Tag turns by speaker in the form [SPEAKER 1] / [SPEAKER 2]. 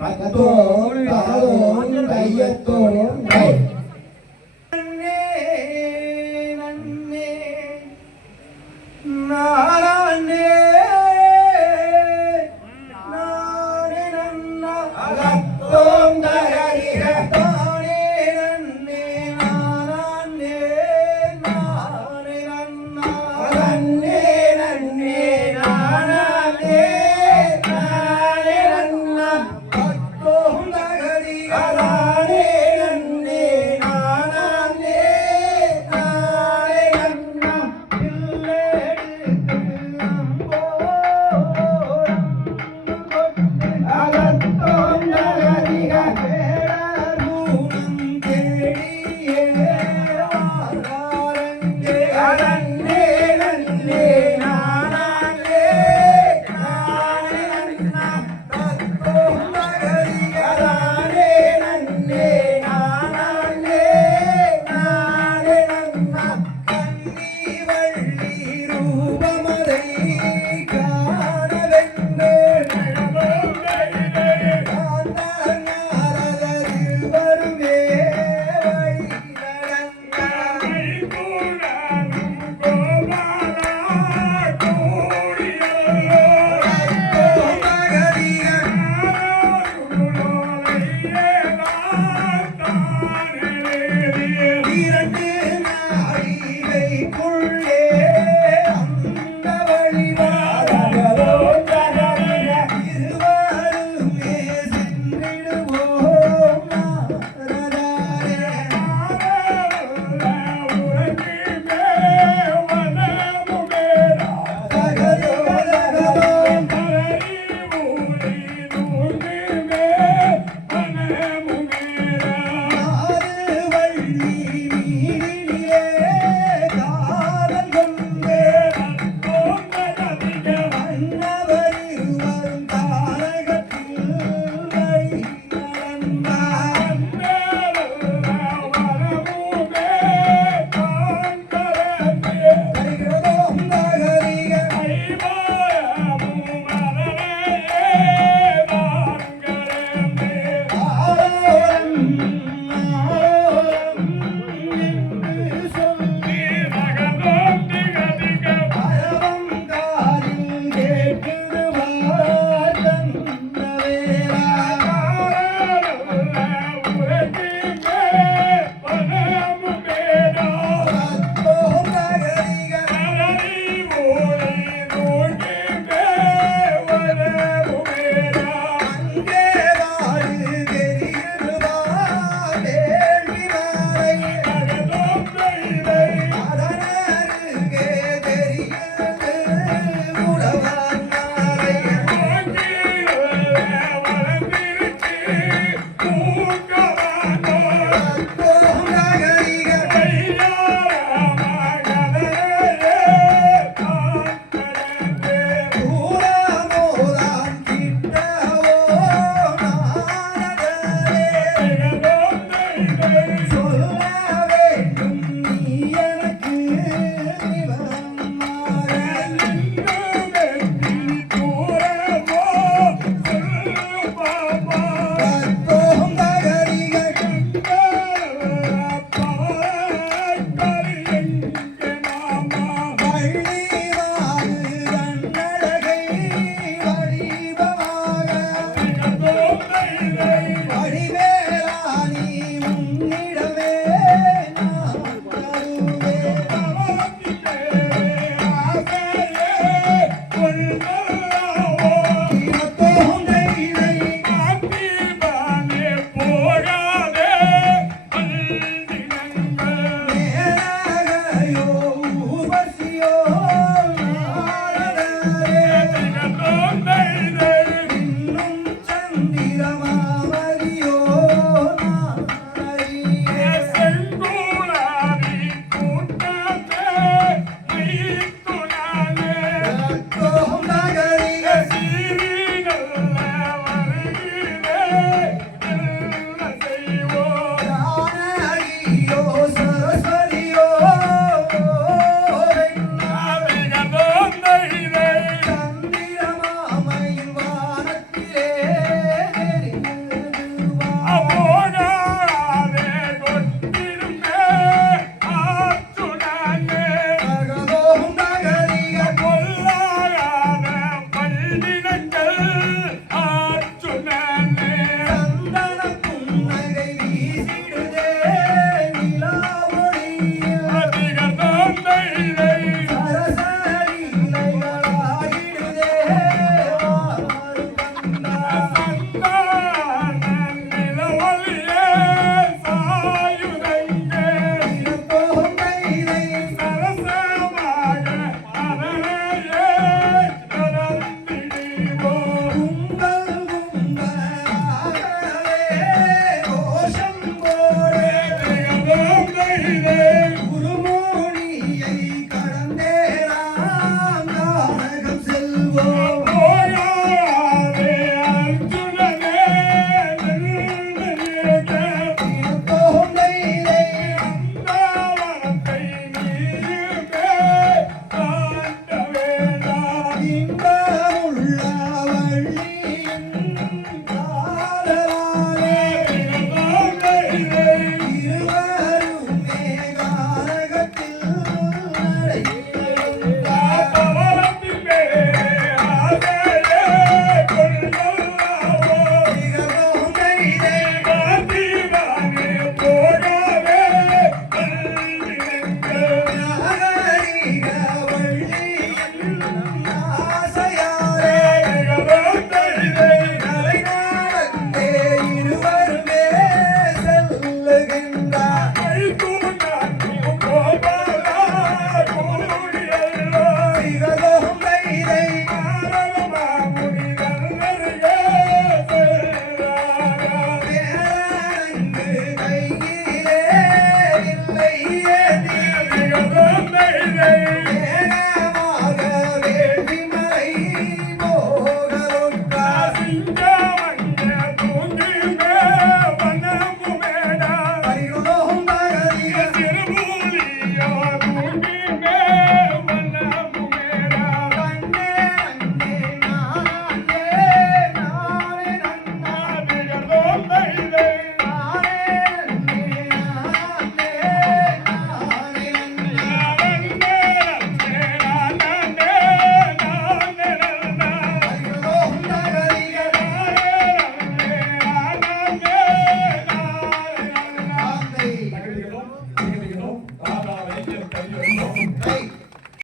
[SPEAKER 1] ભક્તો
[SPEAKER 2] Amen.